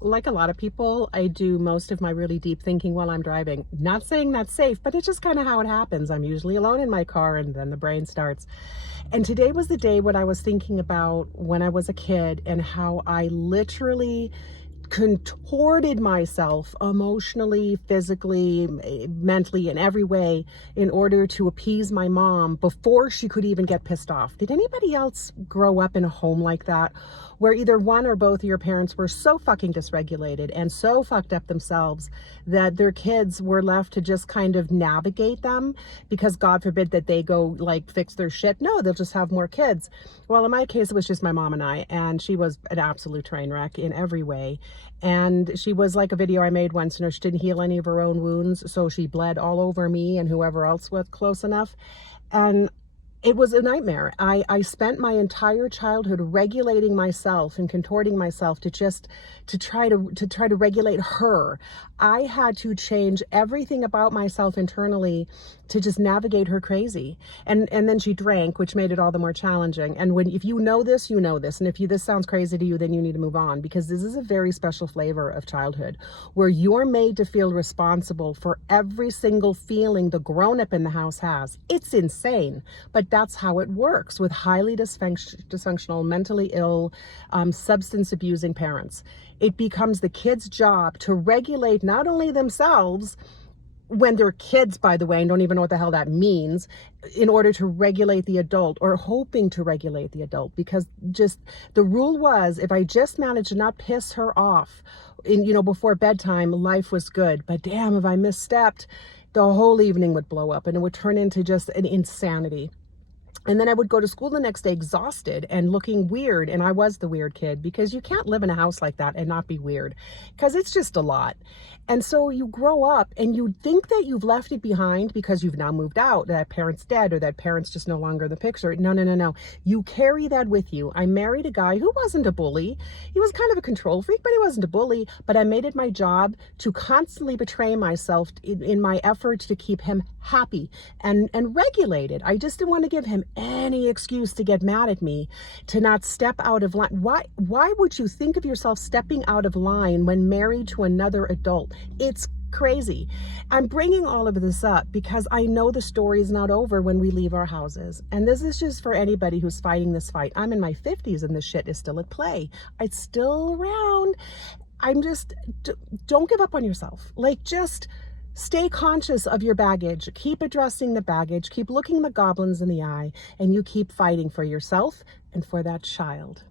Like a lot of people, I do most of my really deep thinking while I'm driving. Not saying that's safe, but it's just kind of how it happens. I'm usually alone in my car and then the brain starts. And today was the day when I was thinking about when I was a kid and how I literally contorted myself emotionally, physically, mentally, in every way in order to appease my mom before she could even get pissed off. Did anybody else grow up in a home like that where either one or both of your parents were so fucking dysregulated and so fucked up themselves that their kids were left to just kind of navigate them because God forbid that they go like fix their shit? No, they'll just have more kids. Well, in my case, it was just my mom and I, and she was an absolute train wreck in every way. And she was like a video I made once, she didn't heal any of her own wounds, so she bled all over me and whoever else was close enough. And it was a nightmare. I spent my entire childhood regulating myself and contorting myself to try to regulate her. I had to change everything about myself internally to just navigate her crazy. And then she drank, which made it all the more challenging. And if you know this, you know this. And if this sounds crazy to you, then you need to move on, because this is a very special flavor of childhood where you're made to feel responsible for every single feeling the grown-up in the house has. It's insane, but that's how it works with highly dysfunctional, mentally ill, substance abusing parents. It becomes the kid's job to regulate not only themselves, when they're kids, by the way, and don't even know what the hell that means, in order to regulate the adult, or hoping to regulate the adult, because just the rule was, if I just managed to not piss her off before bedtime, life was good. But damn, if I misstepped, the whole evening would blow up and it would turn into just an insanity. And then I would go to school the next day exhausted and looking weird. And I was the weird kid, because you can't live in a house like that and not be weird, because it's just a lot. And so you grow up and you think that you've left it behind because you've now moved out, that parent's dead, or that parent's just no longer in the picture. No, no, no, no. You carry that with you. I married a guy who wasn't a bully. He was kind of a control freak, but he wasn't a bully. But I made it my job to constantly betray myself in my efforts to keep him happy and regulated. I just didn't want to give him any excuse to get mad at me, to not step out of line. Why would you think of yourself stepping out of line when married to another adult? It's crazy. I'm bringing all of this up because I know the story is not over when we leave our houses. And this is just for anybody who's fighting this fight. I'm in my 50s and this shit is still at play. It's still around. Don't give up on yourself. Just stay conscious of your baggage. Keep addressing the baggage. Keep looking the goblins in the eye, and you keep fighting for yourself and for that child.